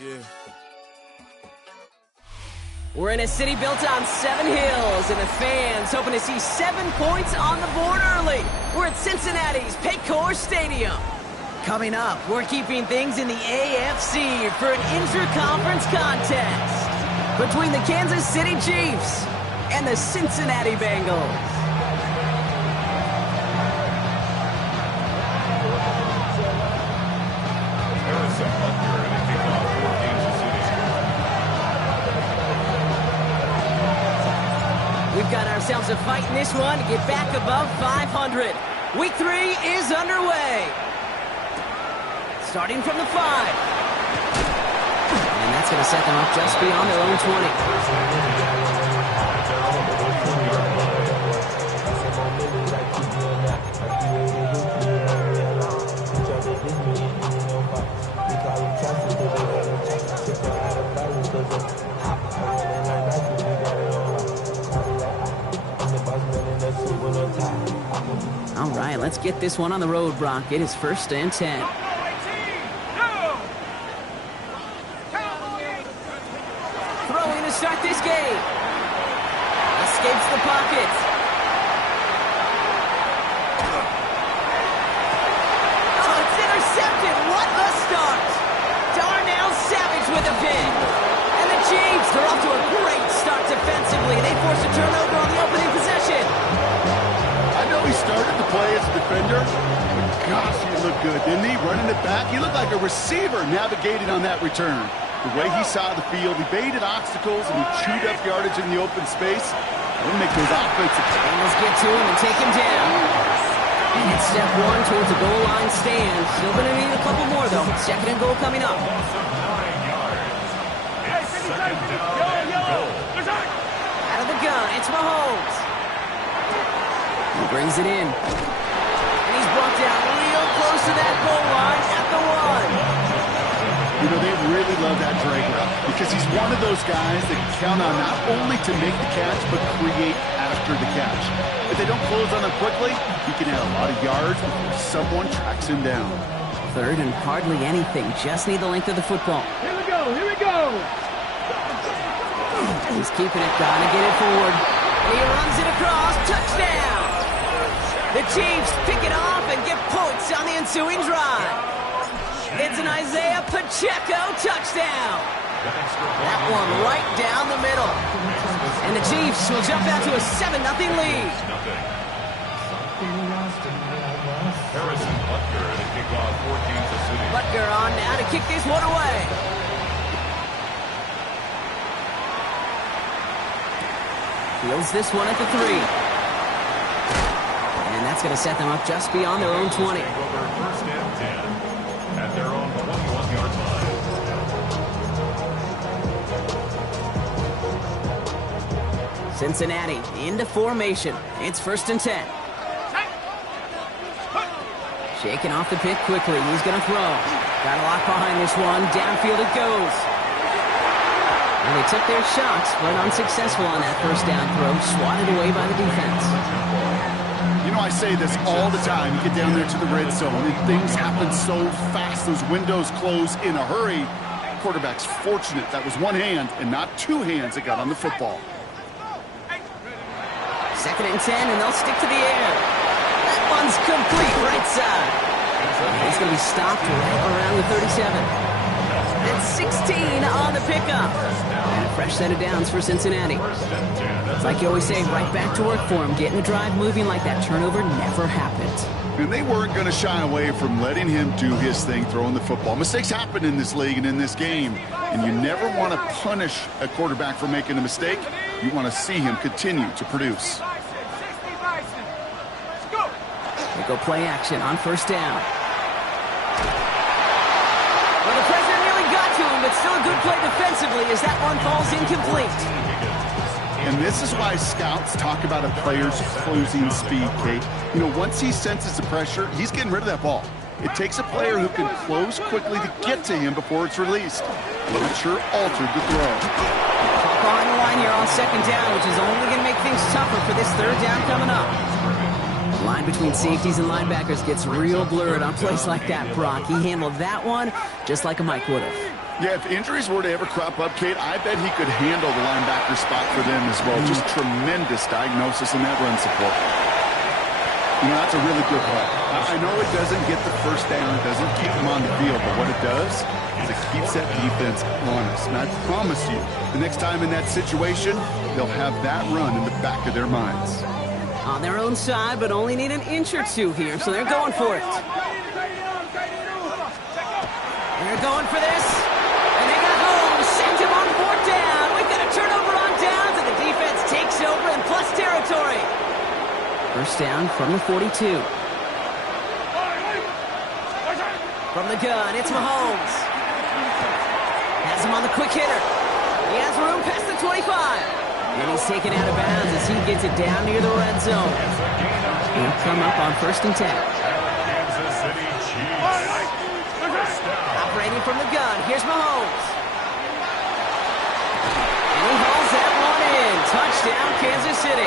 Yeah. We're in a city built on 7 hills, and the fans hoping to see 7 points on the board early. We're at Cincinnati's Paycor Stadium. Coming up, we're keeping things in the AFC for an inter-conference contest between the Kansas City Chiefs and the Cincinnati Bengals. We've got ourselves a fight in this one to get back above 500. Week 3 is underway. Starting from the 5. And that's going to set them up just beyond their own 20. All right, let's get this one on the road, Brock. It is 1st and 10. Throwing to start this game. Escapes the pocket. Oh, it's intercepted. What a start. Darnell Savage with a pin. And the Chiefs are off to a great start defensively. They forced a turnover on the opening possession. I know he started to play as a defender, but gosh, he looked good, didn't he? Running it back, he looked like a receiver navigating on that return. The way he saw the field, he baited obstacles, and he chewed up yardage in the open space. He'll make those offensive plays. Let's get to him and take him down. And it's step 1 towards the goal line stand. Still going to need a couple more, though. 2nd and goal coming up. Out of the gun, it's Mahomes. He brings it in. And he's brought down real close to that goal line at the 1. You know, they really love that drag route because he's one of those guys that count on not only to make the catch, but create after the catch. If they don't close on him quickly, he can add a lot of yards before someone tracks him down. 3rd and hardly anything. Just need the length of the football. Here we go, here we go. He's keeping it, trying to get it forward. And he runs it across. Touchdown! The Chiefs pick it off and get points on the ensuing drive. It's an Isaiah Pacheco touchdown. That one right down the middle. And the Chiefs will jump out to a 7-0 lead. Butker on now to kick this one away. Fields this one at the 3. And that's going to set them up just beyond their own 20. At their own 21-yard line. Cincinnati into formation. It's 1st and 10. Shaking off the pick quickly. He's going to throw. Got a lock behind this one. Downfield it goes. And they took their shots, but unsuccessful on that 1st down throw. Swatted away by the defense. You know, I say this all the time. You get down there to the red zone, and things happen so fast. Those windows close in a hurry. Quarterback's fortunate that was one hand and not 2 hands that got on the football. 2nd and 10, and they'll stick to the air. That one's complete, right side. He's going to be stopped right around the 37. That's 16 on the pickup. And a fresh set of downs for Cincinnati. It's like you always say, right back to work for him. Getting the drive moving like that turnover never happened. And they weren't going to shy away from letting him do his thing, throwing the football. Mistakes happen in this league and in this game. And you never want to punish a quarterback for making a mistake. You want to see him continue to produce. They go play action on 1st down. Well, the pressure nearly got to him, but still a good play defensively as that one falls incomplete. And this is why scouts talk about a player's closing speed, Kate. You know, once he senses the pressure, he's getting rid of that ball. It takes a player who can close quickly to get to him before it's released. But it sure altered the throw. Clock on the line here on 2nd down, which is only going to make things tougher for this 3rd down coming up. line between safeties and linebackers gets real blurred on plays like that, Brock. He handled that one just like a Mike would have. Yeah, if injuries were to ever crop up, Kate, I bet he could handle the linebacker spot for them as well. Just tremendous diagnosis in that run support. You know, that's a really good play. I know it doesn't get the first down. It doesn't keep them on the field. But what it does is it keeps that defense honest. And I promise you, the next time in that situation, they'll have that run in the back of their minds. On their own side, but only need an inch or two here, so they're going for it. They're going for this. And they got home. Sent him on fourth down. We've got a turnover on downs, and the defense takes over in plus territory. First down from the 42. From the gun, it's Mahomes. Has him on the quick hitter. He has room past the 25. And he's taken out of bounds as he gets it down near the red zone. He'll come up on 1st and 10. Operating from the gun, here's Mahomes. And he hauls that one in. Touchdown, Kansas City.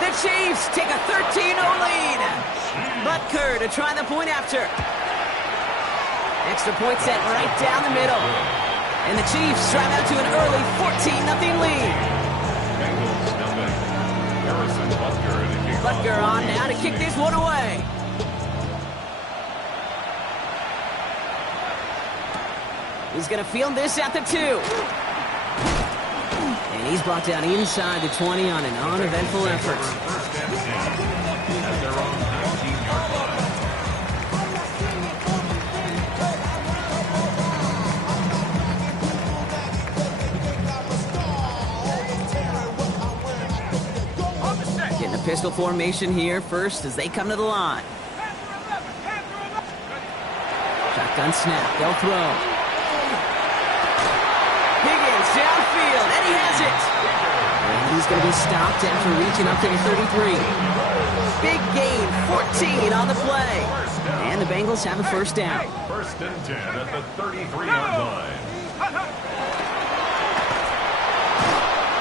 The Chiefs take a 13-0 lead. Butker to try the point after. Extra point set right down the middle. And the Chiefs drive out to an early 14-0 lead. Butker on now to kick this one away. He's going to field this at the 2. And he's brought down inside the 20 on an uneventful effort. Getting a pistol formation here first as they come to the line. Shotgun snap, they'll throw. Downfield, and he has it. And he's going to be stopped after reaching up to the 33. Big gain, 14 on the play. And the Bengals have a first down. 1st and 10 at the 33-yard line.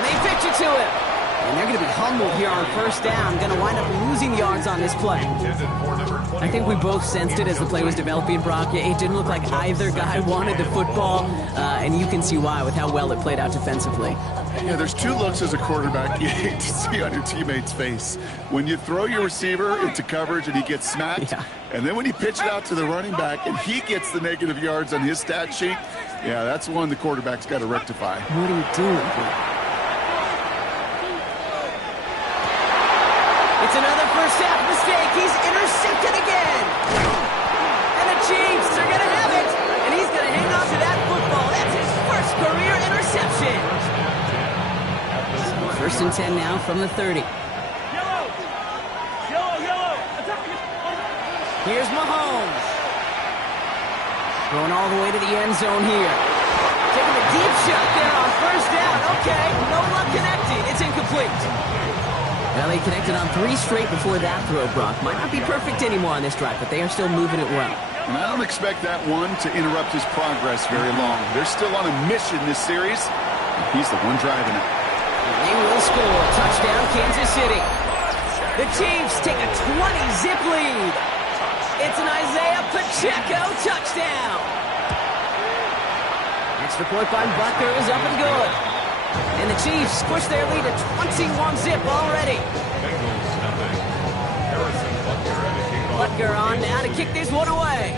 They pitch it to him. And they're going to be humbled here on first down. Going to wind up losing yards on this play. I think we both sensed it as the play was developing, Brock. It didn't look like either guy wanted the football, and you can see why with how well it played out defensively. Yeah, there's two looks as a quarterback you hate to see on your teammate's face. When you throw your receiver into coverage and he gets smacked, and then when you pitch it out to the running back and he gets the negative yards on his stat sheet, yeah, that's one the quarterback's got to rectify. What are you doing here? It's another first half mistake. He's intercepted again. And the Chiefs are going to have it. And he's going to hang on to that football. That's his first career interception. 1st and 10 now from the 30. Here's Mahomes. Going all the way to the end zone here. Taking a deep shot there on first down. Okay, no luck connecting. It's incomplete. Well, they connected on 3 straight before that throw, Brock. Might not be perfect anymore on this drive, but they are still moving it well. And I don't expect that one to interrupt his progress very long. They're still on a mission this series. He's the one driving it. And they will score. Touchdown, Kansas City. The Chiefs take a 20-zip lead. It's an Isaiah Pacheco touchdown. Extra point by Butker is up and good. And the Chiefs push their lead to 21-zip already. Butker on now to kick this one away.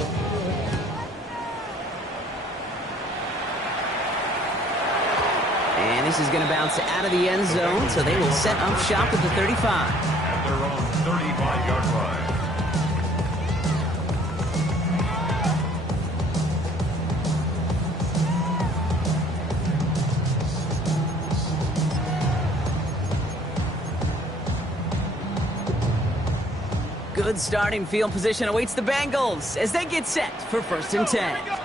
And this is going to bounce out of the end zone, so they will set up shop at the 35. At their own 35-yard line. Good starting field position awaits the Bengals as they get set for 1st and 10. Out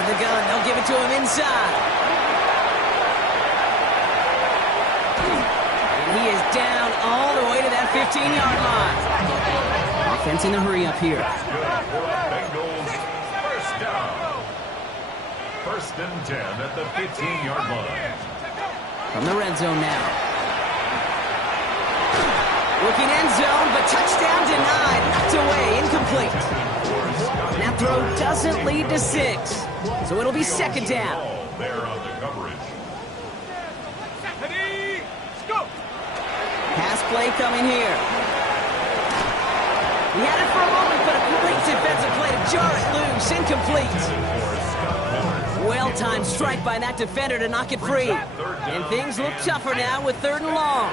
of the gun, they'll give it to him inside. And he is down all the way to that 15-yard line. Offense in a hurry up here. Bengals first down. 1st and 10 at the 15-yard line. From the red zone now. Looking end zone, but touchdown denied. Knocked away, incomplete. And that throw doesn't lead to 6. So it'll be second down. There on the coverage. Pass play coming here. He had it for a moment, but a great defensive play to jar it loose. Incomplete. Well-timed strike by that defender to knock it free. And things look tougher now with 3rd and long.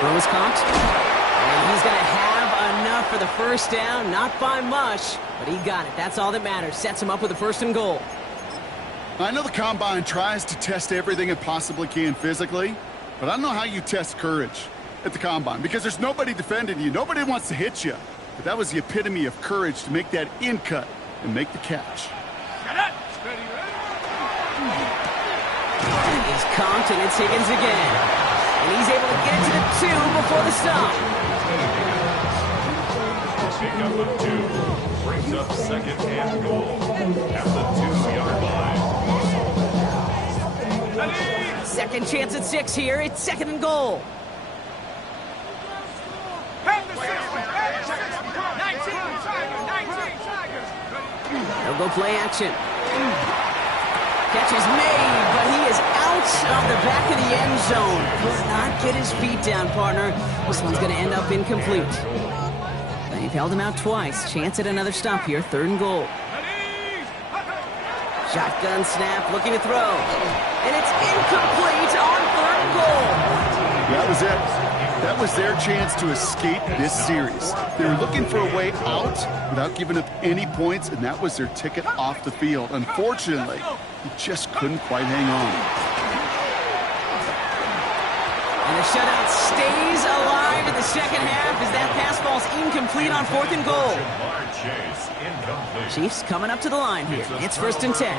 Throw is caught. And he's going to have enough for the first down. Not by much, but he got it. That's all that matters. Sets him up with a 1st and goal. I know the Combine tries to test everything it possibly can physically, but I don't know how you test courage at the Combine because there's nobody defending you. Nobody wants to hit you. But that was the epitome of courage to make that in cut and make the catch. He's conked, and it's Higgins again. And he's able to get it to the 2 before the stop. Pick up a 2. Brings up 2nd and goal at the 2-yard line. Second chance at 6 here. It's 2nd and goal. They'll go play action. Catch is made, but he is out of the back of the end zone. Will not get his feet down, partner. This one's going to end up incomplete. They've held him out twice. Chance at another stop here. 3rd and goal. Shotgun snap, looking to throw. And it's incomplete on 3rd and goal. That was it. That was their chance to escape this series. They were looking for a way out without giving up any points, and that was their ticket off the field. Unfortunately, he just couldn't quite hang on. And the shutout stays alive in the second half as that pass ball's incomplete on 4th and goal. Chiefs coming up to the line here. It's 1st and 10.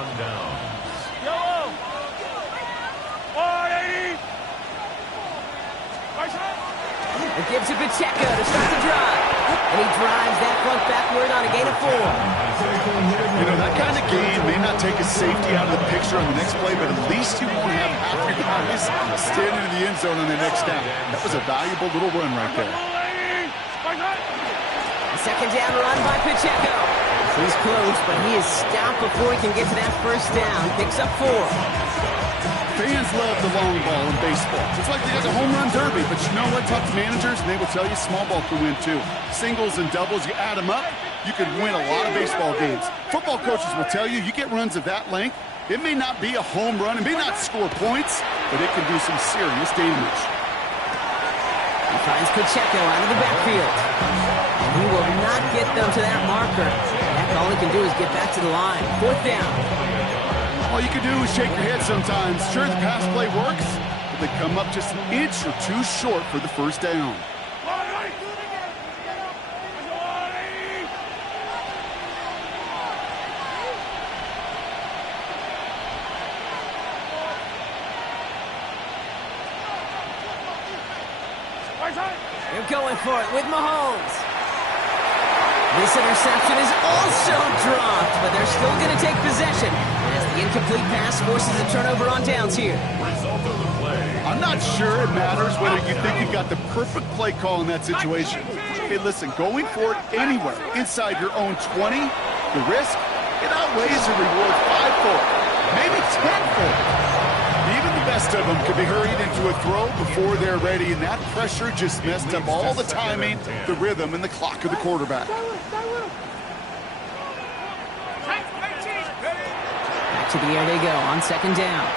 It gives it Pacheco to start the drive. And he drives that front backward on a gain of 4. You know, that kind of game may not take a safety out of the picture on the next play, but at least you won't have half your guys standing in the end zone on the next down. That was a valuable little run right there. A second down run by Pacheco. He's close, but he is stopped before he can get to that first down. Picks up 4. Fans love the long ball in baseball. It's like they got the home run derby, but you know what? Talk to managers, and they will tell you small ball can win too. Singles and doubles, you add them up, you can win a lot of baseball games. Football coaches will tell you, you get runs of that length, it may not be a home run, it may not score points, but it can do some serious damage. He finds Pacheco out of the backfield. And he will not get them to that marker. Heck, all he can do is get back to the line. 4th down. All you can do is shake your head sometimes. Sure, the pass play works, but they come up just an inch or 2 short for the first down. They're going for it with Mahomes. This interception is also dropped, but they're still going to take possession as the incomplete pass forces a turnover on downs here. I'm not sure it matters whether you think you've got the perfect play call in that situation. Hey, listen, going for it anywhere inside your own 20, the risk, it outweighs the reward 5-fold, maybe 10-fold. Even the best of them could be hurried into a throw before they're ready, and that pressure just messed up all the timing, the rhythm, and the clock of the quarterback. Back to the air they go on 2nd down.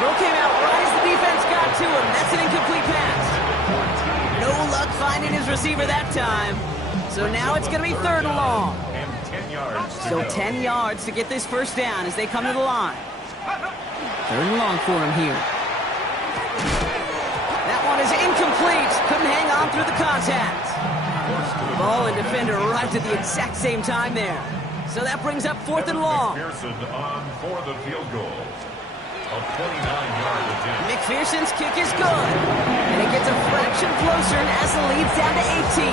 Throw came out right as the defense got to him. That's an incomplete pass. No luck finding his receiver that time. So now it's going to be 3rd and long. So 10 yards to get this first down as they come to the line. 3rd and long for him here. That one is incomplete. Couldn't hang on through the contact. Ball and defender arrived at the exact same time there. So that brings up 4th and long. McPherson on for the field goal. A 29-yard attempt. McPherson's kick is good. And it gets a fraction closer as the lead's down to 18.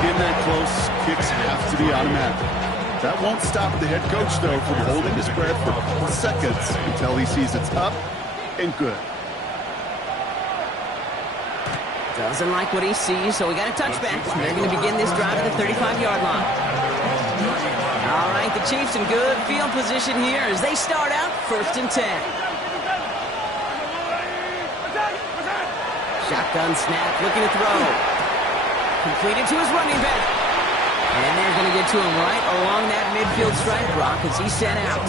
Getting that close, kicks have to be automatic. That won't stop the head coach, though, from holding his breath for a couple seconds until he sees it's up and good. Doesn't like what he sees, so we got a touchback. They're going to begin this drive at the 35-yard line. All right, the Chiefs in good field position here as they start out 1st and 10. Shotgun snap, looking to throw. Completed to his running back. And they're going to get to him right along that midfield stripe, Brock, as he set out.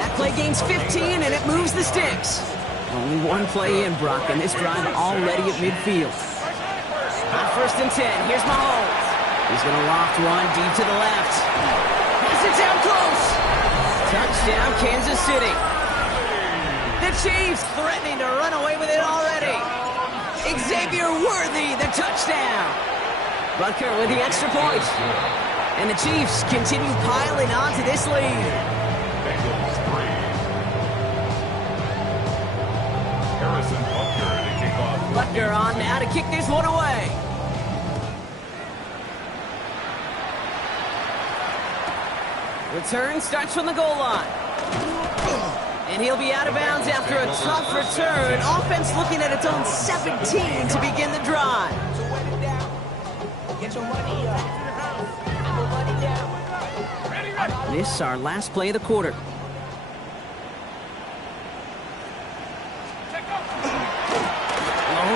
That play gains 15, and it moves the sticks. Only one play in, Brock, and this drive already at midfield. On 1st and 10, here's Mahomes. He's going to loft one deep to the left. Pass it down close. Touchdown, Kansas City. The Chiefs threatening to run away with it already. Xavier Worthy, the touchdown. Butker with the extra point. And the Chiefs continue piling on to this lead. Bengals 3. Harrison Butker to kick off. Butker on now to kick this one away. Return starts from the goal line. And he'll be out of bounds after a tough return. Offense looking at its own 17 to begin the drive. This is our last play of the quarter. Blown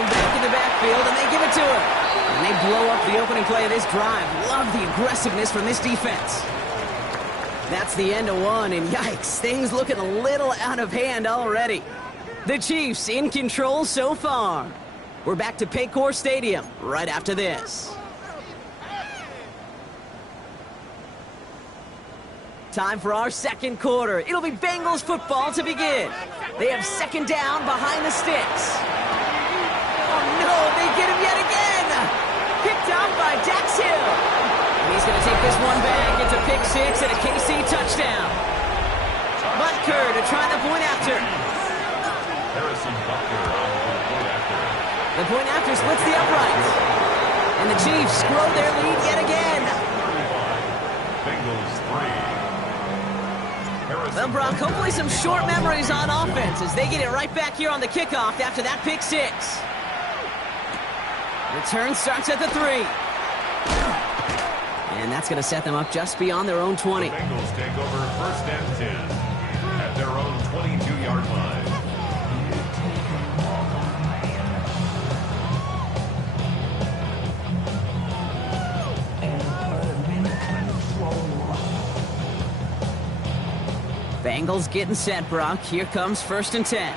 back in the backfield, and they give it to him. And they blow up the opening play of this drive. Love the aggressiveness from this defense. That's the end of one, and yikes, things looking a little out of hand already. The Chiefs in control so far. We're back to Paycor Stadium right after this. Time for our second quarter. It'll be Bengals football to begin. They have 2nd down behind the sticks. Oh no, they get him yet again. Picked out by Dax Hill. He's going to take this one back. It's a pick 6 and a KC touchdown. Butker to try the point after. Harrison Butker on the point after. The point after splits the uprights. And the Chiefs grow their lead yet again. Bengals 3. Well, Brock, hopefully some short memories on offense as they get it right back here on the kickoff after that pick 6. Return starts at the 3. And that's going to set them up just beyond their own 20. The Bengals take over 1st and 10 at their own 22-yard line. Bengals getting set, Brock. Here comes 1st and 10.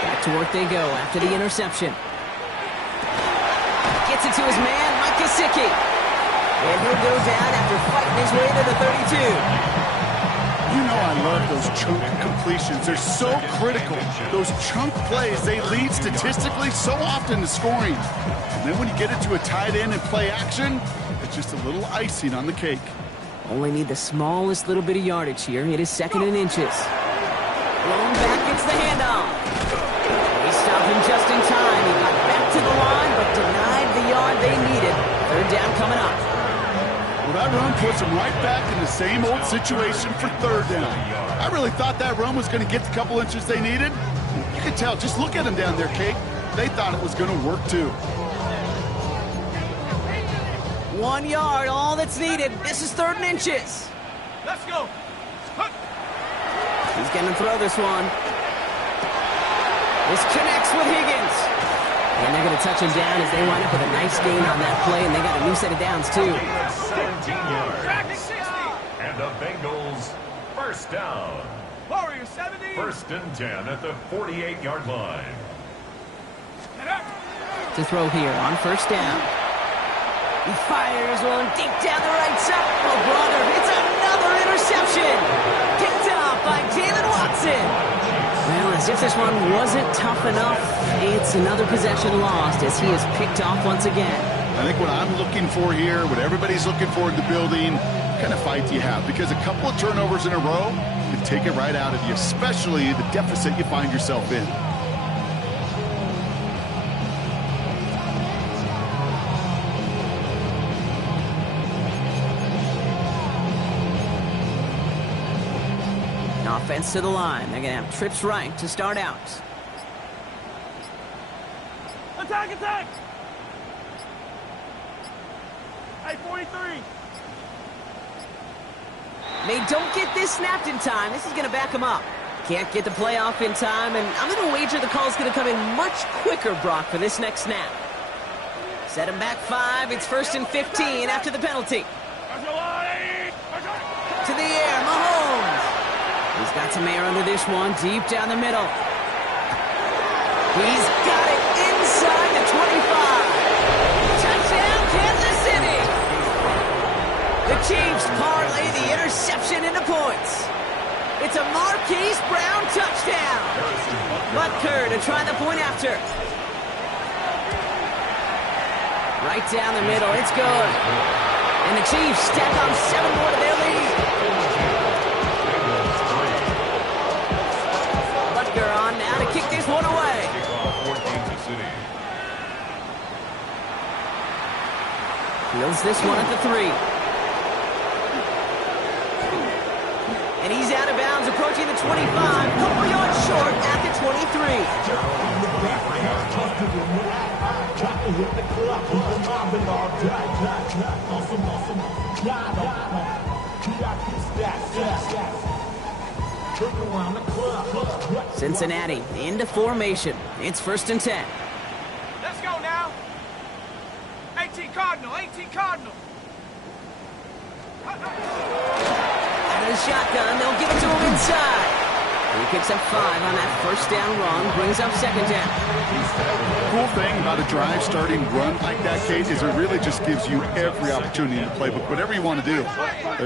Back to work they go after the interception. Gets it to his man, Mike Gesicki. And he'll go down after fighting his way to the 32. You know I love those chunk completions. They're so critical. Those chunk plays, they lead statistically so often to scoring. And then when you get it to a tight end and play action, it's just a little icing on the cake. Only need the smallest little bit of yardage here. It is 2nd and inches. Blown back, gets the handoff. They stopped him just in time. He got back to the line, but denied the yard they needed. 3rd down coming up. Well, that run puts them right back in the same old situation for 3rd down. I really thought that run was going to get the couple inches they needed. You can tell, just look at them down there, Kate. They thought it was going to work too. 1 yard, all that's needed. This is 3rd and inches. Let's go. He's going to throw this one. This connects with Higgins. And they're going to touch him down as they wind up with a nice gain on that play, and they got a new set of downs, too. 17 yards. And the Bengals 1st down. Warrior 70. 1st and 10 at the 48-yard line. To throw here on 1st down. He fires one deep down the right side. Oh, brother, it's another interception. Picked off by Jalen Watson. Well, as if this one wasn't tough enough, it's another possession lost as he is picked off once again. I think what I'm looking for here, what everybody's looking for in the building, what kind of fight do you have? Because a couple of turnovers in a row can take it right out of you, especially the deficit you find yourself in. Offense to the line. They're going to have trips right to start out. Attack, attack! Hey, 43! They don't get this snapped in time. This is going to back them up. Can't get the play off in time, and I'm going to wager the call's going to come in much quicker, Brock, for this next snap. Set him back 5. It's 1st and 15 after the penalty. To the air, Mahomes. He's got some air under this one, deep down the middle. He's got it inside the 25. Touchdown, Kansas City. The Chiefs parlay the interception into points. It's a Marquise Brown touchdown. Butker to try the point after. Right down the middle, it's good. And the Chiefs stack on 7 more to their lead. Butker on now to kick this one away. Fields this one at the 3. And he's out of bounds, approaching the 25, couple yards short at the 23. Cincinnati into formation. It's 1st and 10. Let's go now. 18 Cardinal, 18 Cardinal. Out of the shotgun, they'll give it to him inside. He picks up 5 on that 1st down run, brings up 2nd down. Cool thing about a drive starting run like that, Kate, is it really just gives you every opportunity in the playbook, whatever you want to do.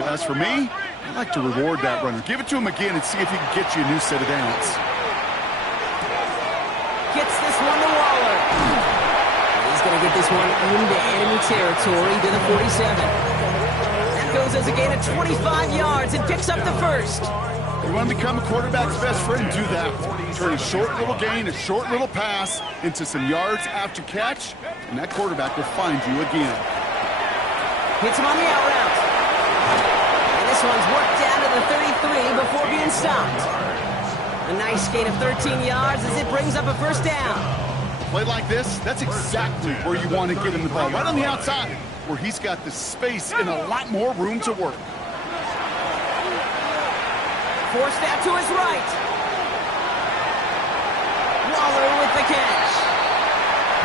As for me, I like to reward that runner. Give it to him again and see if he can get you a new set of downs. Gets this one to Waller. He's going to get this one into enemy territory to the 47. Goes as a gain of 25 yards and picks up the 1st. You want to become a quarterback's best friend, do that. Turn a short little gain, a short little pass into some yards after catch, and that quarterback will find you again. Hits him on the out route. And this one's worked down to the 33 before being stopped. A nice gain of 13 yards as it brings up a 1st down. Play like this, that's exactly where you want to get him the ball, right on the outside, where he's got the space and a lot more room to work. Forced out to his right. Waller with the catch.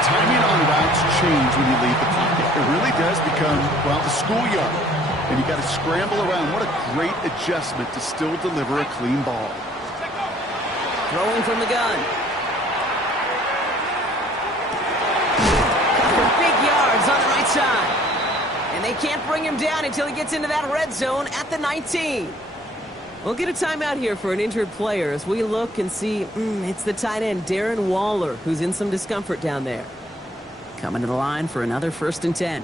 Timing on routes change when you leave the pocket. It really does become, well, the schoolyard. And you got to scramble around. What a great adjustment to still deliver a clean ball. Throwing from the gun. For big yards on the right side. And they can't bring him down until he gets into that red zone at the 19. We'll get a timeout here for an injured player as we look and see, it's the tight end, Darren Waller, who's in some discomfort down there. Coming to the line for another 1st and 10.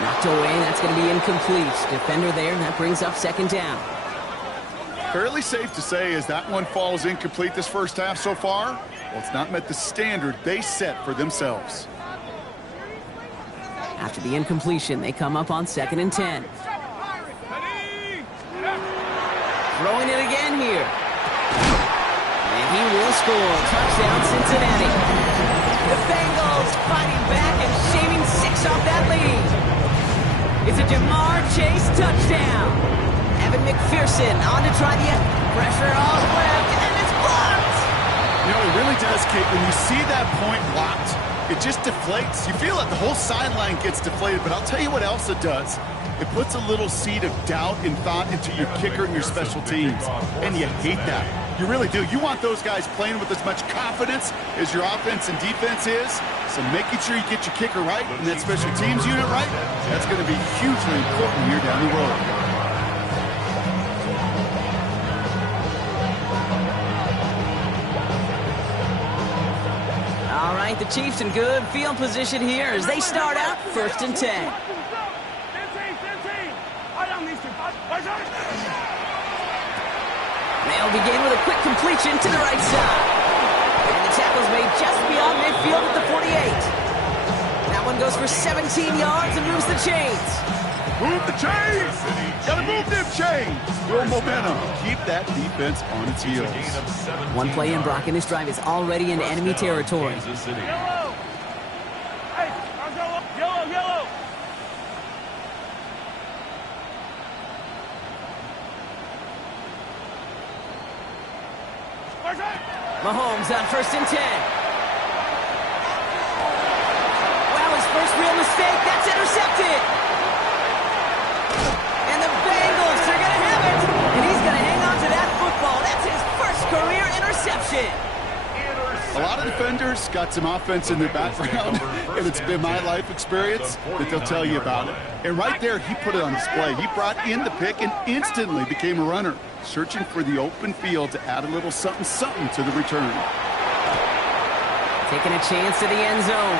Knocked away, that's going to be incomplete. Defender there, and that brings up 2nd down. Fairly safe to say as that one falls incomplete this first half so far, well, it's not met the standard they set for themselves. After the incompletion, they come up on 2nd and 10. Throwing it again here. And he will score. Touchdown, Cincinnati. The Bengals fighting back and shaving 6 off that lead. It's a Jamar Chase touchdown. Evan McPherson on to try the pressure off left, and it's blocked. You know, it really does, Kate. When you see that point blocked, it just deflates. You feel it. The whole sideline gets deflated. But I'll tell you what else it does. It puts a little seed of doubt and thought into your kicker and your special teams. And you hate that. You really do. You want those guys playing with as much confidence as your offense and defense is. So making sure you get your kicker right and that special teams unit right, that's going to be hugely important here down the road. All right, the Chiefs in good field position here as they start out 1st and 10. They'll begin with a quick completion to the right side. And the tackle's made just beyond midfield at the 48. Now That one goes for 17 yards and moves the chains. Move the chains! Gotta move them chains! Build momentum. Keep that defense on its heels. One play in, Brock, and this drive is already in enemy territory. Yellow! Hey, yellow, yellow! Mahomes on 1st and 10. Wow, his first real mistake. That's intercepted. And the Bengals are going to have it. And he's going to hang on to that football. That's his first career interception. A lot of defenders got some offense in their background, and it's been my life experience that they'll tell you about it. And right there, he put it on display. He brought in the pick and instantly became a runner, searching for the open field to add a little something-something to the return. Taking a chance to the end zone.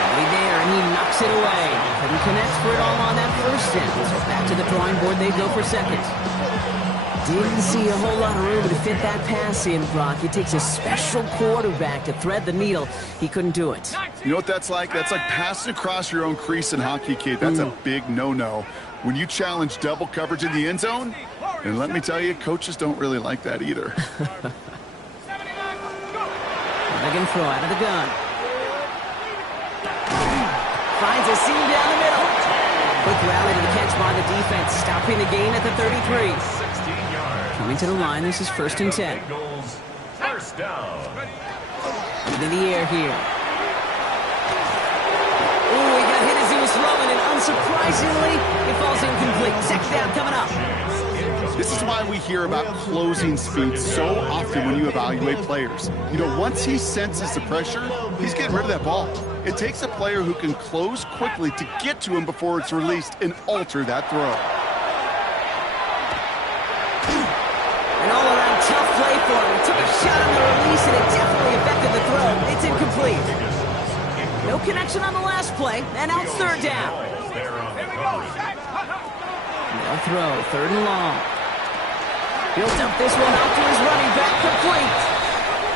Somebody there, and he knocks it away. Couldn't connect for it all on that first down. So back to the drawing board they go for second. Didn't see a whole lot of room to fit that pass in, Brock. It takes a special quarterback to thread the needle. He couldn't do it. You know what that's like? That's like passing across your own crease in hockey, kid. That's a big no-no. When you challenge double coverage in the end zone, and let me tell you, coaches don't really like that either. Again, throw out of the gun. Finds a seam down the middle. Quick rally to the catch by the defense, stopping the gain at the 33. Coming to the line, this is 1st and 10. First down. Into the air here. Ooh, he got hit as he was throwing, and unsurprisingly, it falls incomplete. Second down coming up. This is why we hear about closing speed so often when you evaluate players. You know, once he senses the pressure, he's getting rid of that ball. It takes a player who can close quickly to get to him before it's released and alter that throw. An all-around tough play for him. He took a shot on the release, and it definitely affected the throw. It's incomplete. No connection on the last play, and now it's 3rd down. No throw, 3rd and long. He'll dump this one out to his running back, complete.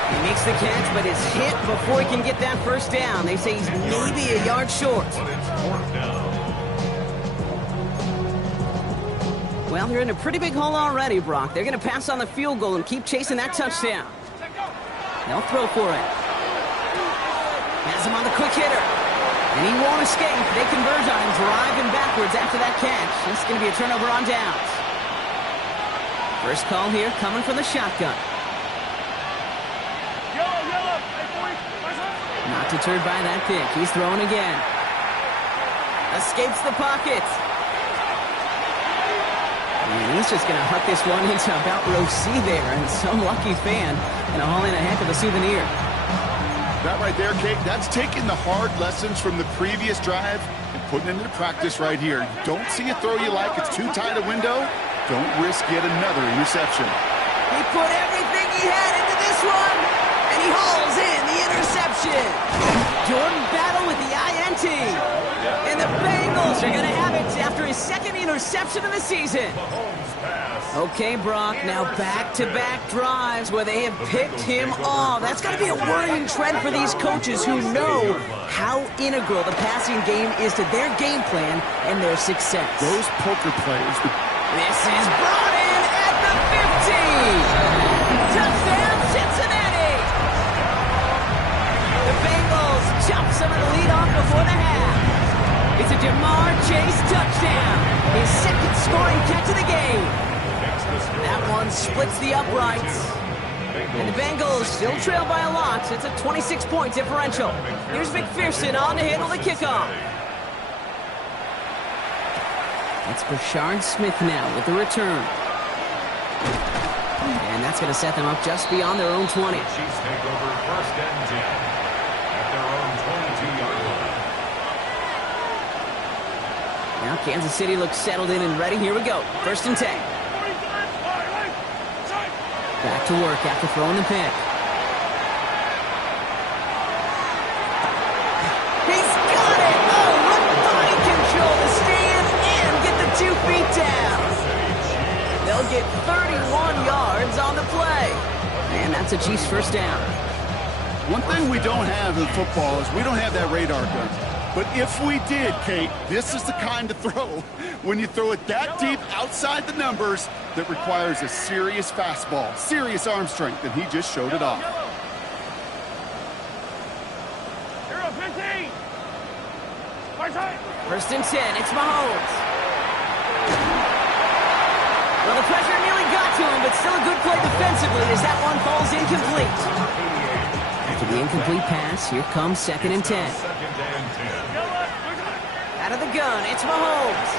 He makes the catch, but is hit before he can get that first down. They say he's maybe a yard short. Well, they're in a pretty big hole already, Brock. They're going to pass on the field goal and keep chasing that touchdown. They'll throw for it. Has him on the quick hitter. And he won't escape. They converge on him, driving backwards after that catch. It's going to be a turnover on downs. First call here coming from the shotgun. Not deterred by that pick. He's throwing again. Escapes the pocket. And he's just going to huck this one into about row C there. And some lucky fan going to haul in a heck of a souvenir. That right there, Kate, that's taking the hard lessons from the previous drive and putting it into practice right here. Don't see a throw you like. It's too tight a window. Don't risk yet another interception. He put everything he had into this one, and he hauls in the interception. Jordan Battle with the INT. And the Bengals are going to have it after his 2nd interception of the season. Okay, Brock, now back-to-back drives where they have picked him off. That's got to be a worrying trend for these coaches who know how integral the passing game is to their game plan and their success. Those poker players. This is brought in at the 50. Touchdown, Cincinnati. The Bengals chop some of the lead off before the half. It's a Jamar Chase touchdown. His 2nd scoring catch of the game. That one splits the uprights. And the Bengals still trail by a lot. It's a 26-point differential. Here's McPherson on to handle the kickoff. It's Brashard Smith now with the return. And that's going to set them up just beyond their own 20. Chiefs take over 1st and 10 at their own 22-yard line. Now Kansas City looks settled in and ready. Here we go. 1st and 10. Back to work after throwing the pick. He's got it! Oh, what body control to stand and get the 2 feet down. They'll get 31 yards on the play. And that's a Chiefs first down. One thing we don't have in football is we don't have that radar gun. But if we did, Kate, this is the kind of throw, when you throw it that deep outside the numbers, that requires a serious fastball, serious arm strength, and he just showed it off. 0-15. First and 10, it's Mahomes. Well, the pressure nearly got to him, but still a good play defensively as that one falls incomplete. After the incomplete pass, here comes 2nd and 10. Out of the gun, it's Mahomes.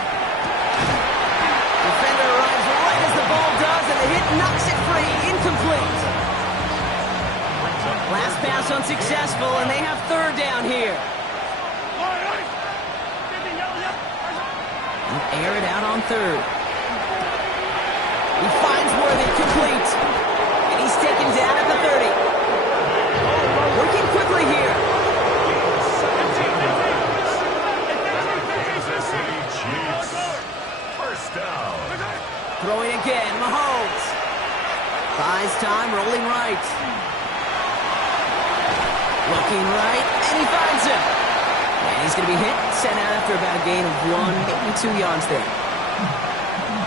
Defender arrives right as the ball does, and the hit knocks it free, incomplete. Last pass unsuccessful, and they have 3rd down here. Air it out on 3rd. He finds Worthy, complete. And he's taken down at the 30. Working quickly here. First down. Throwing again, Mahomes. Buys time, rolling right. Looking right, and he finds him. And he's going to be hit, sent out after about a gain of 1, maybe 2 yards there.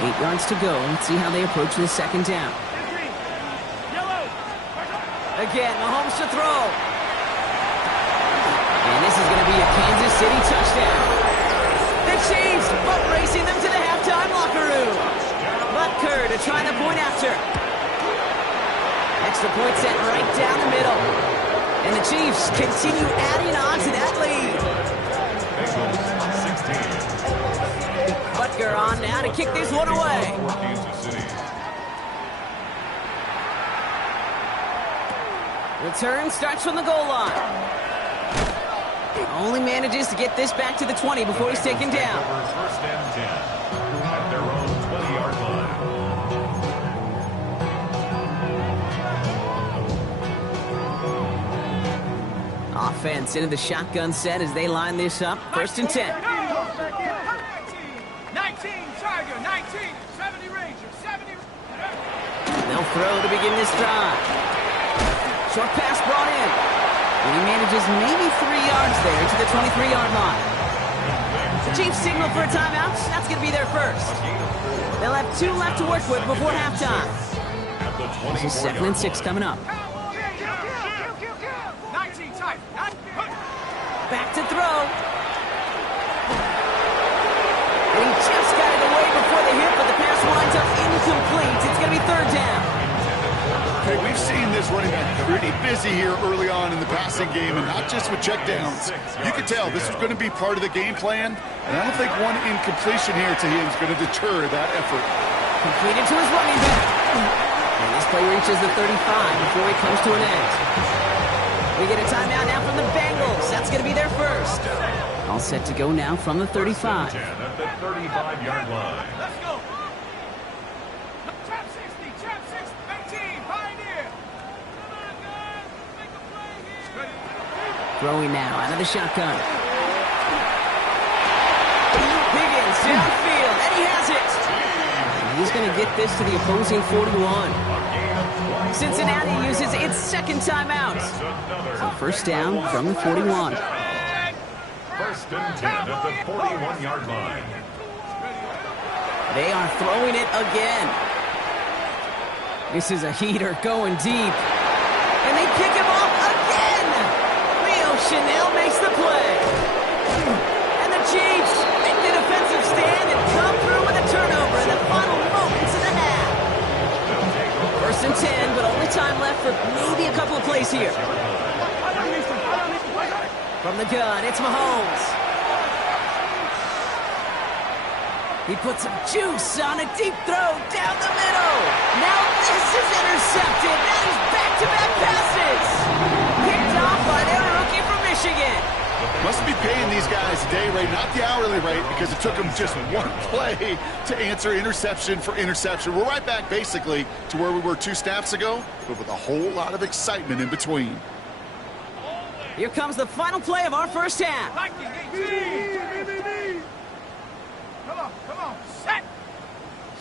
8 yards to go. Let's see how they approach this 2nd down. Again, Mahomes to throw. And this is going to be a Kansas City touchdown. The Chiefs boat racing them to the halftime locker room. Butker to try the point after. Extra point set right down the middle. And the Chiefs continue adding on to that lead. Butker on now to kick this one away. Return starts from the goal line. Only manages to get this back to the 20 before he's taken down. First and 10 at their own 20-yard line. Offense into the shotgun set as they line this up. 1st and 10. 19 Tiger, 19, 70 Ranger, 70. They'll throw to begin this drive. Short pass brought in. And he manages maybe 3 yards there to the 23-yard line. The Chiefs signal for a timeout. That's going to be their first. They'll have 2 left to work with before halftime. This is 2nd and 6 coming up. 19 type. Back to throw. And he just got it away before the hit, but the pass winds up incomplete. It's going to be 3rd down. Okay, we've seen this running back pretty busy here early on in the passing game, and not just with checkdowns. You can tell this is going to be part of the game plan, and I don't think one incompletion here to him is going to deter that effort. Completed to his running back. And this play reaches the 35 before he comes to an end. We get a timeout now from the Bengals. That's going to be their first. All set to go now from the 35. At the 35-yard line. Let's go. Trap 60, trap 6, 18, Pioneer. Come on, guys. Make a play here. Throwing now out of the shotgun. Higgins downfield, and he has it. And he's going to get this to the opposing 41. Cincinnati uses its 2nd timeout. So 1st down from the 41. First and 10 at the 41-yard line. They are throwing it again. This is a heater going deep. And they pick him off again. Leo Chanel makes the play. And the Chiefs make the defensive stand and come through with a turnover in the final moments of the half. 1st and 10, but only time left for maybe a couple of plays here. From the gun, it's Mahomes. He puts some juice on a deep throw down the middle. Now this is intercepted. Now he's back-to-back passes. Picked off by their rookie from Michigan. Must be paying these guys a day rate, not the hourly rate, because it took them just one play to answer interception for interception. We're right back, basically, to where we were 2 snaps ago, but with a whole lot of excitement in between. Here comes the final play of our first half. Come on, set.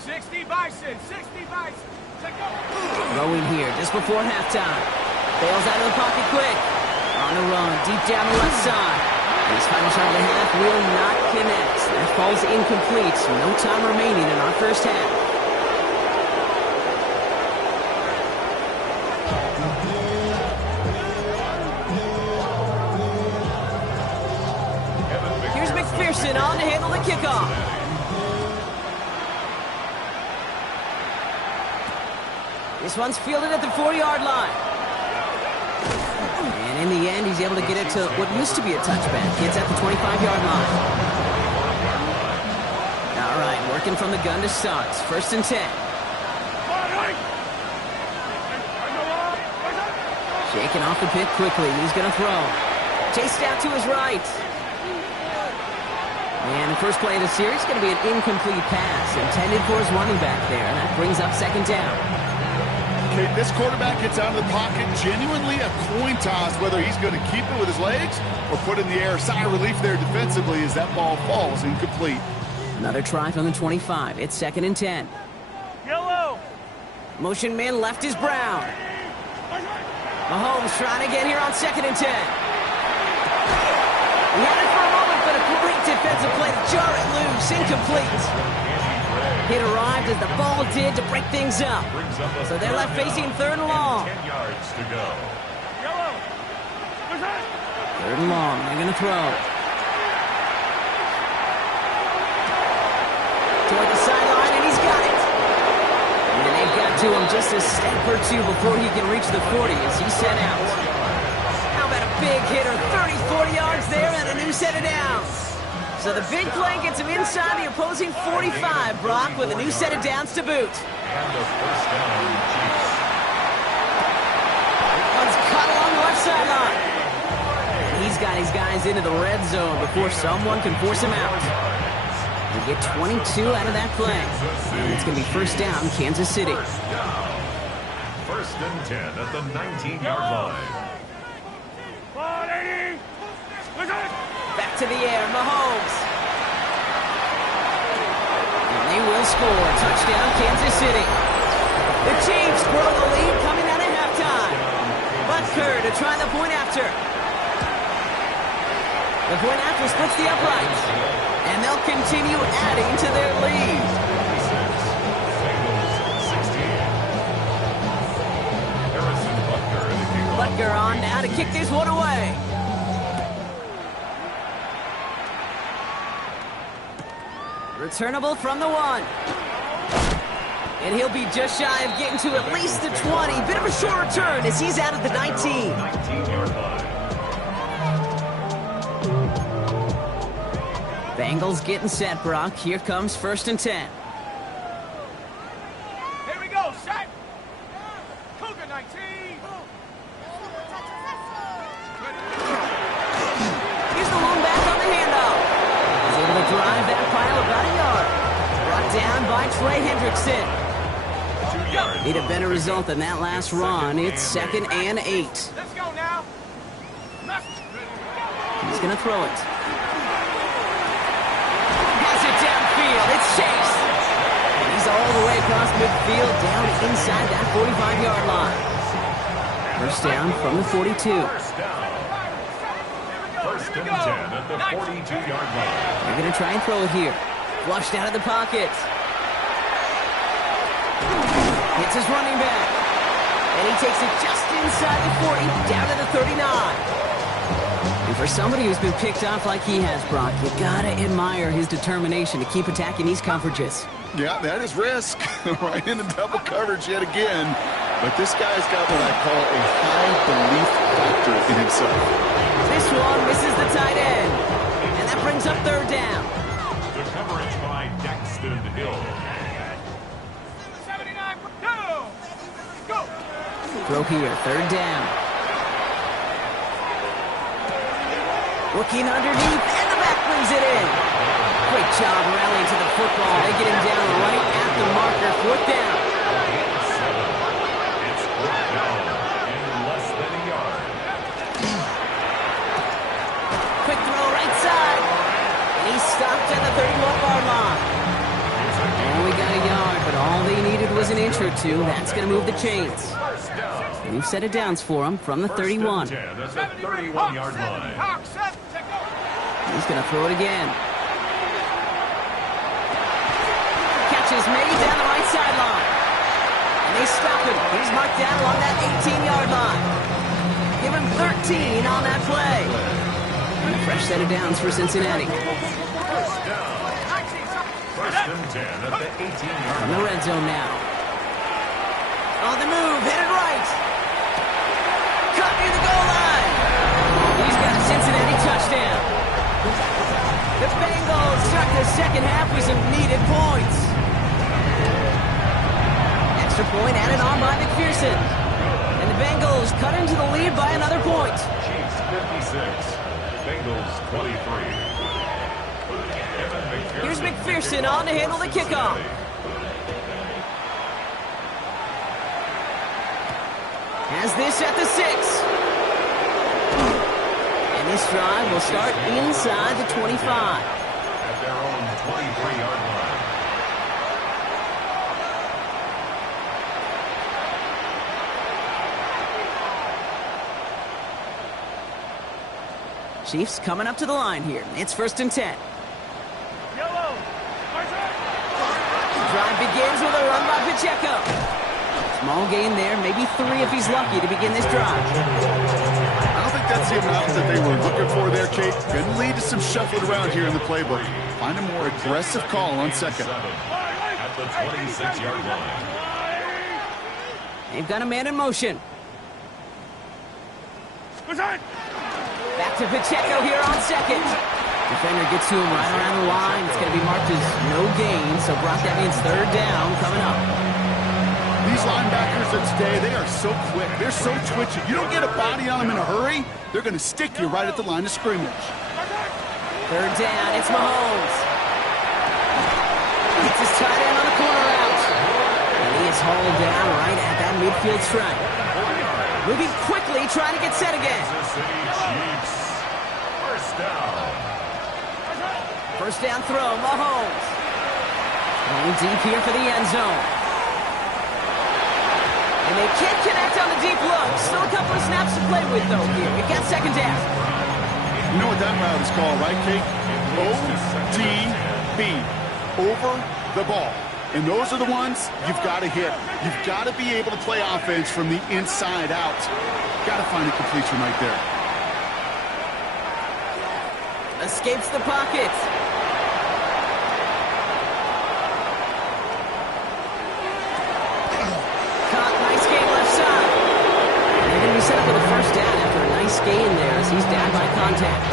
60 Bison, 60 Bison. Take go. Throwing here just before halftime. Bails out of the pocket quick. On the run, deep down the left side. His final shot of the half will not connect. That falls incomplete. No time remaining in our first half. Here's McPherson on to handle the kickoff. This one's fielded at the 4-yard line. And in the end, he's able to get it to what used to be a touchback. Gets at the 25-yard line. All right, working from the gun to start. First and 10. Shaking off the pick quickly. He's going to throw. Chased out to his right. And the first play of the series is going to be an incomplete pass intended for his running back there. And that brings up second down. Okay, this quarterback gets out of the pocket, genuinely a coin toss whether he's going to keep it with his legs or put it in the air. Sigh of relief there defensively as that ball falls incomplete. Another try from the 25. It's second and 10. Yellow. Motion man left is Brown. Mahomes trying to get here on second and 10. He had it for a moment, but a great defensive play to jar it loose. Incomplete. Hit arrived as the ball did to break things up. So they're left facing third and long. 10 yards to go. Third and long. They're going to throw. Toward the sideline, and he's got it. And they've got to him just a step or two before he can reach the 40 as he's sent out. How about a big hitter? 30, 40 yards there and a new set of downs. So the big play gets him inside the opposing 45, Brock, with a new set of downs to boot. And a first down, Chiefs. One's caught along the left sideline. And he's got his guys into the red zone before someone can force him out. We get 22 out of that play. And it's going to be first down, Kansas City. First and 10 at the 19-yard line. Back to the air, Mahomes. And they will score. Touchdown, Kansas City. The Chiefs grow the lead coming out of halftime. Butker to try the point after. The point after splits the uprights. And they'll continue adding to their lead. Butker on now to kick this one away. Returnable from the 1. And he'll be just shy of getting to at least the 20. Bit of a short return as he's out at the 19. 19-yard line. Bengals getting set, Brock. Here comes first and 10. Here we go, set. Cougar 19. Here's the long back on the handoff. He's able to drive that pile about a yard. Brought down by Trey Hendrickson. 2 yards. Need a better result than that last run. It's second and 8. Let's go now. He's going to throw it. Has it downfield. It's Chase. And he's all the way across midfield down inside that 45-yard line. First down from the 42. First down. First and 10 at the 42-yard line. They're going to try and throw it here. Flushed out of the pocket. Hits his running back. And he takes it just inside the 40, down to the 39. And for somebody who's been picked off like he has, Brock, you got to admire his determination to keep attacking these coverages. Yeah, that is risk. Right into double coverage yet again. But this guy's got what I call a high belief factor in himself. This one misses the tight end. And that brings up third down. The coverage by Daxton Hill. 79. Go. Throw here, third down. Looking underneath, and the back brings it in. Great job rallying to the football. They get him down right at the marker. Fourth down. It's fourth down in less than a yard. Quick throw right side. And he stopped at the 31-yard line. And we got a yard, but all they needed was an inch or or two. That's going to move the chains. New set of downs for him from the 31. That's a 31-yard line. He's going to throw it again. Catch is made down the right sideline. And they stop him. He's marked down along that 18-yard line. Give him 13 on that play. And a fresh set of downs for Cincinnati. First down. First and 10 at the 18-yard From the red zone now. On the move, headed right. Cut near the goal line. He's got a Cincinnati touchdown. The Bengals start the second half with some needed points. Extra point added on by McPherson. And the Bengals cut into the lead by another point. Chiefs 56, Bengals 23. Here's McPherson on to handle the kickoff. Has this at the 6. And this drive will start inside the 25. At their own 23-yard line. Chiefs coming up to the line here. It's first and 10. Drive begins with a run by Pacheco. Small gain there, maybe 3 if he's lucky to begin this drive. I don't think that's the amount that they were looking for there, Kate. Going to lead to some shuffling around here in the playbook. Find a more aggressive call on second. At the 26-yard line. They've got a man in motion. Back to Pacheco here on second. Defender gets to him right around the line. It's going to be marked as no gain, so Brock, that means third down coming up. These linebackers of today, they are so quick. They're so twitchy. You don't get a body on them in a hurry, they're going to stick you right at the line of scrimmage. Third down, it's Mahomes. Gets his tight end on the corner out. And he is hauled down right at that midfield stripe. Moving quickly, trying to get set again. Chiefs. First down. First down throw, Mahomes. Going deep here for the end zone. And they can't connect on the deep look. Still a couple of snaps to play with, though, here. It gets second down. You know what that route is called, right, Kate? ODB. Over the ball. And those are the ones you've got to hit. You've got to be able to play offense from the inside out. Got to find a completion right there. Escapes the pocket. Caught, nice gain left side. They're going to be set up with a first down after a nice gain there as he's down by contact.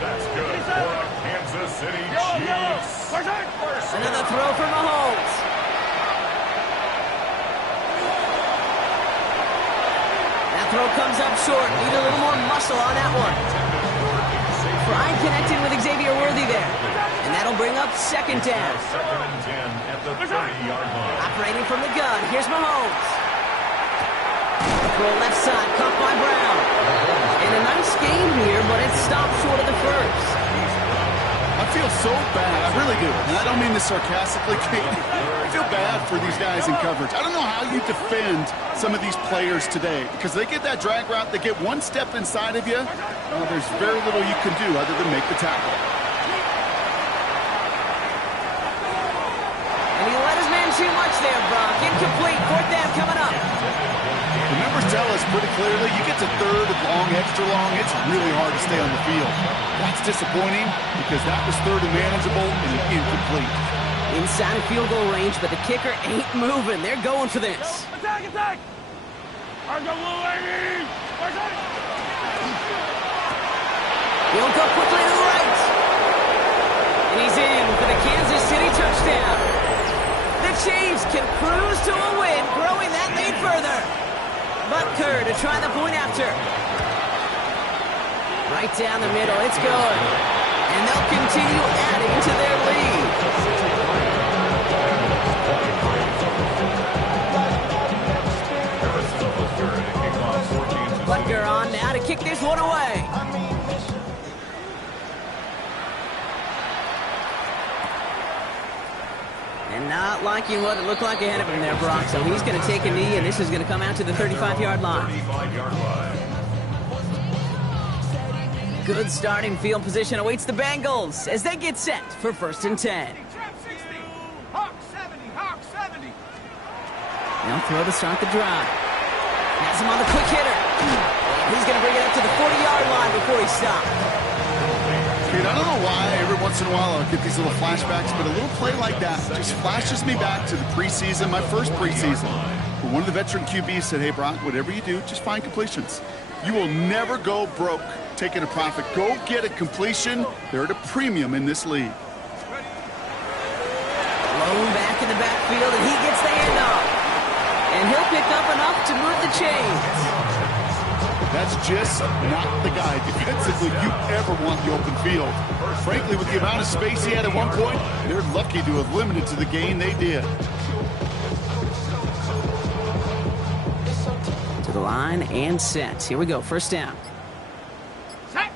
That's good for a Kansas City Chiefs. Another throw for Mahomes. That throw comes up short. Need a little more muscle on that one. Pride connected with Xavier Worthy there. And that'll bring up second down. Second and 10 at the 30-yard line. Operating from the gun. Here's Mahomes. Throw left side. Caught by Brown. And a nice game here, but it stopped short of the first. I feel so bad. I really do. And I don't mean this sarcastically, Kate. I feel bad for these guys in coverage. I don't know how you defend some of these players today because they get that drag route, they get one step inside of you. There's very little you can do other than make the tackle. And he let his man too much there, Brock. Incomplete. Fourth down coming up. The numbers tell us pretty clearly, you get to third and long, extra long, it's really hard to stay on the field. That's disappointing because that was third and manageable and incomplete. Inside of field goal range, but the kicker ain't moving. They're going for this. Attack, attack! He'll go quickly to the right. And he's in for the Kansas City touchdown. The Chiefs can cruise to a win, growing that lead further. Butker to try the point after. Right down the middle, it's good. And they'll continue adding to their lead. Butker on now to kick this one away. And not like liking what it looked like ahead of him there, Brock. So he's going to take a knee, and this is going to come out to the 35-yard line. 35-yard line. Good starting field position awaits the Bengals as they get set for 1st and 10. Trap 60. Hawk 70. Hawk 70. They'll throw to start the drive. Has him on the quick hitter. He's going to bring it up to the 40-yard line before he stops. Dude, I don't know why every once in a while I'll get these little flashbacks, but a little play like that just flashes me back to the preseason, my first preseason. But one of the veteran QBs said, hey, Brock, whatever you do, just find completions. You will never go broke taking a profit. Go get a completion. They're at a premium in this league. Lone back in the backfield, and he gets the handoff. And he'll pick up enough to move the chains. That's just not the guy defensively you ever want the open field. Frankly, with the amount of space he had at one point, they're lucky to have limited to the gain they did. To the line and set. Here we go, 1st down. Set.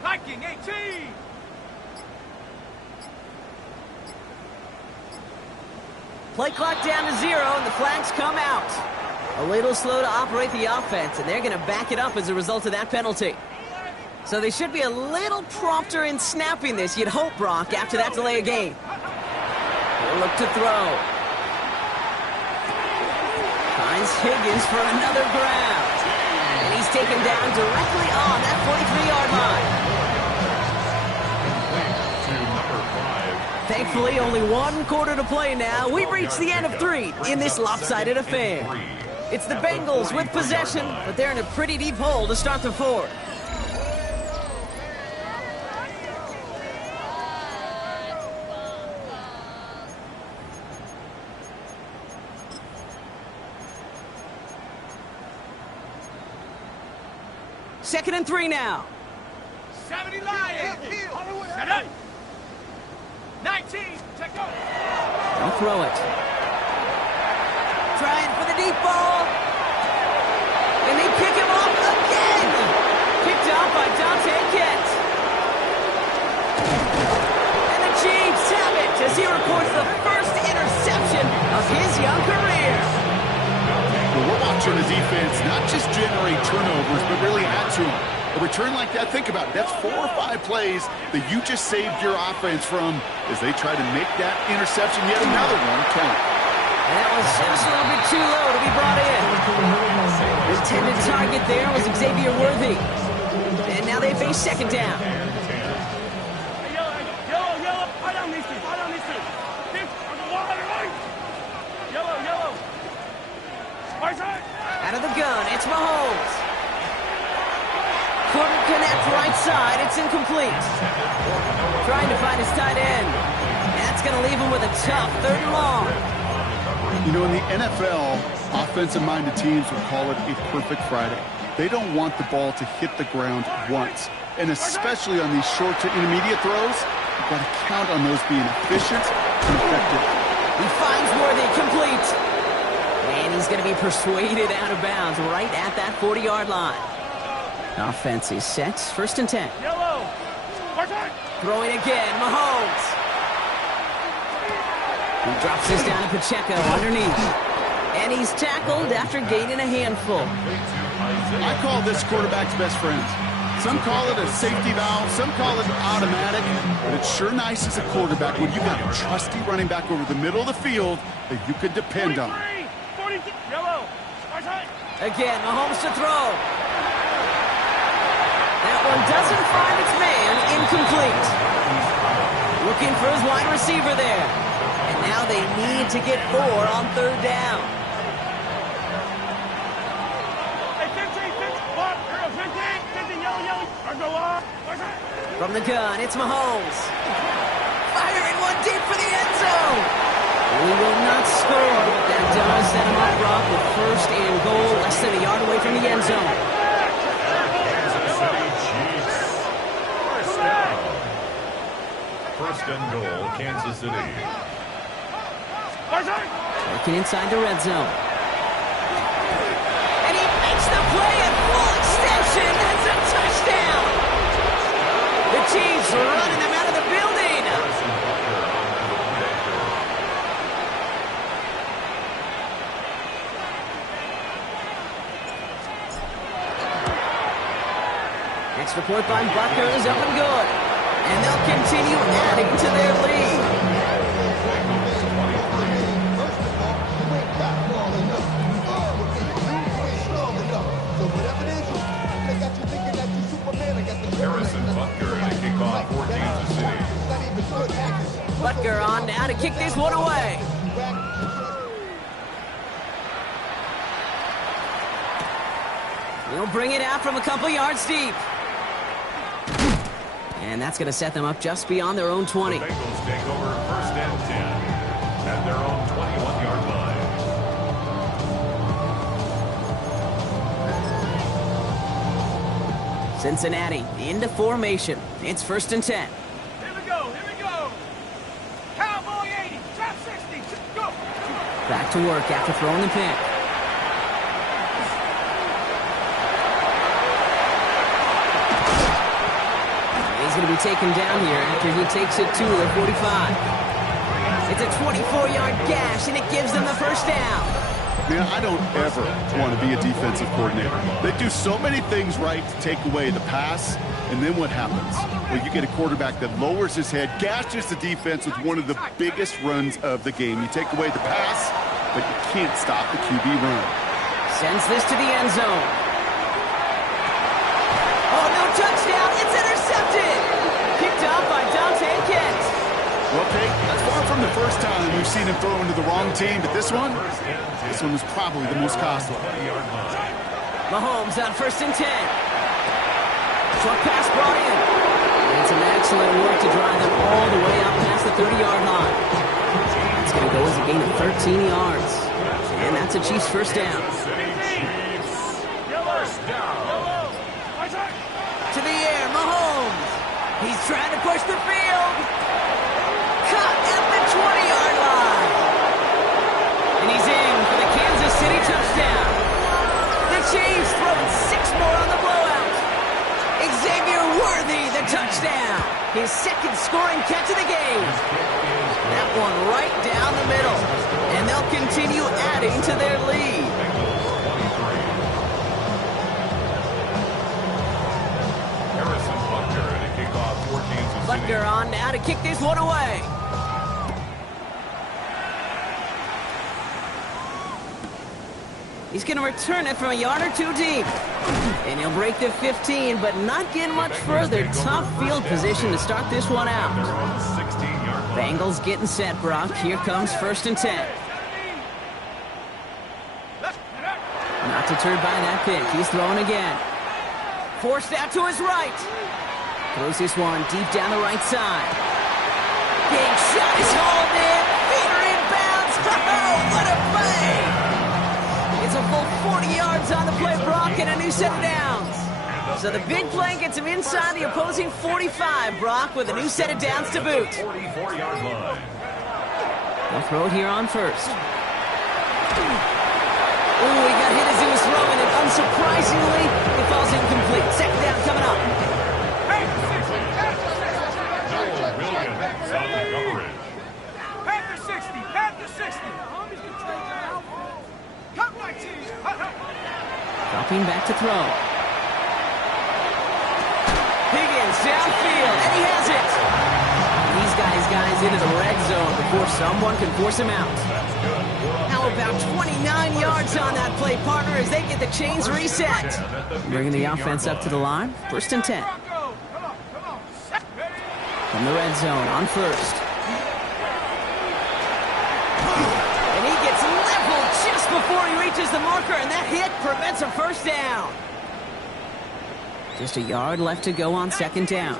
Viking 18. Play clock down to 0, and the flags come out. A little slow to operate the offense, and they're going to back it up as a result of that penalty. So they should be a little prompter in snapping this, you'd hope, Brock, after that delay of game. He'll look to throw. Finds Higgins for another grab. And he's taken down directly on that 43-yard line. Thankfully, only 1 quarter to play now. We've reached the end of 3 in this lopsided affair. It's the Bengals with possession, but they're in a pretty deep hole to start the 4th. Second and 3 now. 70 Lions. Set up. 19. Check go. Don't throw it. Trying for the deep ball. And they pick him off again. Picked up by Dante Kent. And the Chiefs have it as he records the first interception of his young career. Well, we're watching the defense not just generate turnovers, but really add to them. A return like that, think about it. That's 4 or 5 plays that you just saved your offense from as they try to make that interception yet another one count. And that was just a little bit too low to be brought in. The intended target there was Xavier Worthy. And now they face 2nd down. Yellow. I don't need to. Yellow. Out of the gun, it's Mahomes. Couldn't connect right side. It's incomplete. Trying to find his tight end. That's going to leave him with a tough 3rd and long. You know, in the NFL, offensive-minded teams would call it a perfect Friday. They don't want the ball to hit the ground once. And especially on these short to intermediate throws, you've got to count on those being efficient and effective. He finds Worthy complete. And he's going to be persuaded out of bounds right at that 40-yard line. Offense is set. 1st and 10. Yellow. Throwing again. Mahomes. He drops this down to Pacheco underneath. And he's tackled after gaining a handful. I call this quarterback's best friend. Some call it a safety valve, some call it automatic, but it's sure nice as a quarterback when you got a trusty running back over the middle of the field that you can depend on. 43. Yellow. Again, Mahomes to throw. That one doesn't find its man. Incomplete. Looking for his wide receiver there. And now they need to get 4 on 3rd down. Hey, 15, yellow. From the gun, it's Mahomes. Firing one deep for the end zone. He will not score. That does set him up, Brock, with 1st and goal, less than a yard away from the end zone. First and goal, Kansas City. Working inside the red zone. And he makes the play at full extension. That's a touchdown. The Chiefs running them out of the building. Extra point by Butker is up and good. And they'll continue adding to their lead. Harrison Butker and a kickoff for Kansas City. Butker on now to kick this one away. He'll bring it out from a couple yards deep. And that's going to set them up just beyond their own 20. The Bengals take over 1st and 10 at their own 21-yard line. Cincinnati into formation. It's 1st and 10. Here we go, here we go. Cowboy 80, trap 60, go. Back to work after throwing the pick. He's going to be taken down here after he takes it to the 45. It's a 24-yard gash, and it gives them the first down. Man, I don't ever want to be a defensive coordinator. They do so many things right to take away the pass, and then what happens? Well, you get a quarterback that lowers his head, gashes the defense with one of the biggest runs of the game. You take away the pass, but you can't stop the QB run. Sends this to the end zone. Oh, no touchdown. It's intercepted. Picked up by Dante Kent. Well, Pete, that's far from the first time we've seen him throw into the wrong team, but this one was probably the most costly. Mahomes on 1st and 10. Short pass brought in. And some excellent work to drive them all the way up past the 30-yard line. It's going to go as a gain of 13 yards. And that's a Chiefs first down. To the air, Mahomes. He's trying to push the field. Caught at the 20-yard line. And he's in for the Kansas City touchdown. The Chiefs throwing 6 more on the blowout. Xavier Worthy, the touchdown. His second scoring catch of the game. That one right down the middle. And they'll continue adding to their lead. Harrison Butker and a kickoff for Kansas City. Butker on now to kick this one away. He's going to return it from a yard or two deep. And he'll break the 15, but not get much further. Tough field position to start this one out. Bengals getting set, Brock. Here comes 1st and 10. Not deterred by that pick. He's throwing again. Forced out to his right. Throws this one deep down the right side. Big shot is hauled in. Feeder inbounds. Oh, what a play! It's a full 40 yards on the play, Brock, and a new set of downs. So the big play gets him inside the opposing 45, Brock, with a new set of downs to boot. 44-yard line. They'll throw it here on 1st. Ooh, he got hit as he was throwing it. Unsurprisingly, it falls incomplete. 2nd down coming up. Noah Williams on the coverage. Panther 60, Panther 60. Cut my team. Dropping back to throw. Higgins downfield, and he has it. These guys into the red zone before someone can force him out. How about 29 yards on that play, partner, as they get the chains reset. Bringing the offense up to the line. 1st and 10. From the red zone on 1st. And he gets leveled just before he reaches the marker, and that hit prevents a first down. Just a yard left to go on 2nd down.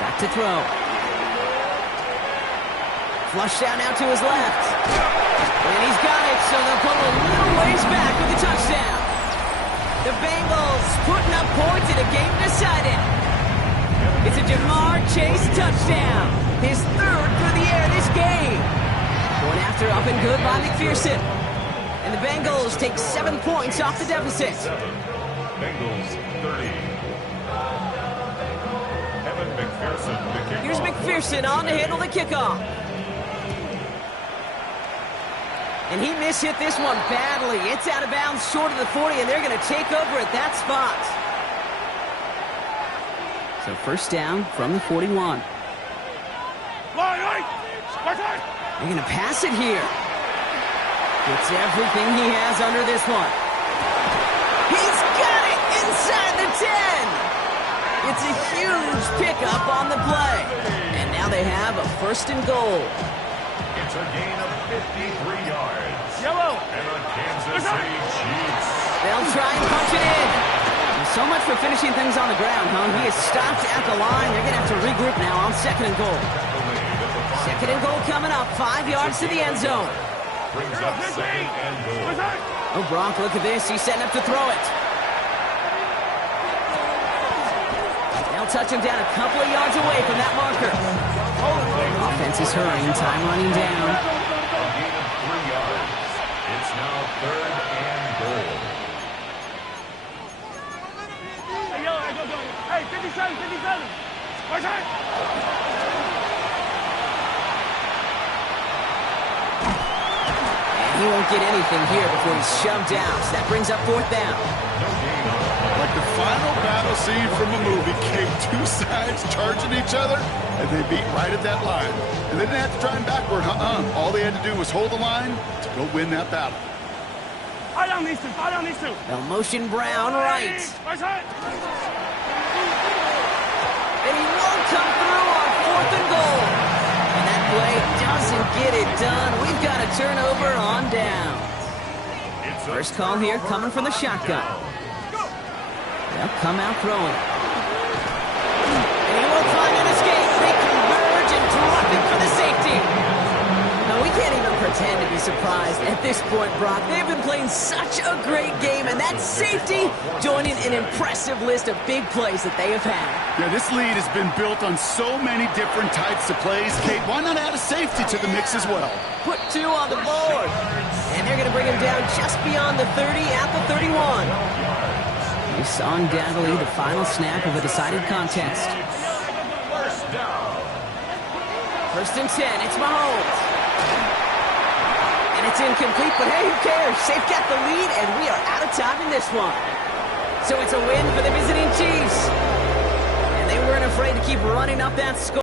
Back to throw. Flush down now to his left. And he's got it, so they'll pull a little ways back with the touchdown. The Bengals putting up points in a game decided. It's a Jamar Chase touchdown. His 3rd through the air this game. Going after up and good by McPherson. And the Bengals take 7 points off the deficit. Bengals 30. Evan McPherson, the kickoff. Here's McPherson on to handle the kickoff. And he mishit this one badly. It's out of bounds short of the 40, and they're going to take over at that spot. So first down from the 41. They're going to pass it here. Gets everything he has under this one. He's got it inside the 10. It's a huge pickup on the play. And now they have a first and goal. It's a gain of 53 yards. Yellow. And the Kansas City Chiefs. They'll try and punch it in. So much for finishing things on the ground, huh? He is stopped at the line. They're going to have to regroup now on second and goal. Second and goal coming up. 5 yards to the end zone. Brings up second and goal. Oh, Bronk, look at this. He's setting up to throw it. They'll touch him down a couple of yards away from that marker. Offense is hurrying. Time running down. A gain of 3 yards. It's now third and goal. Hey, 57, 57. Watch out. He won't get anything here before he's shoved out. So that brings up fourth down. Like the final battle scene from a movie, came two sides charging each other, and they beat right at that line. And they didn't have to try and backward, All they had to do was hold the line to go win that battle. Fall down these two. Fall down these two. They'll motion Brown right. Watch out. And he won't come through on fourth and goal. And that play doesn't get it done. We've got a turnover on down. First call here coming from the shotgun. They'll come out throwing. And he won't find an escape. They converge and drop it for the safety. Now, we can't even pretend to be surprised at this point, Brock. They've been playing such a great game, and that safety joining an impressive list of big plays that they have had. Yeah, this lead has been built on so many different types of plays. Kate, why not add a safety to the mix as well? Put two on the board. And they're going to bring him down just beyond the 30 at the 31. We saw undoubtedly the final snap of a decided contest. First and 10, it's Mahomes. And it's incomplete, but hey, who cares? They've got the lead, and we are out of time in this one. So it's a win for the visiting Chiefs. And they weren't afraid to keep running up that score.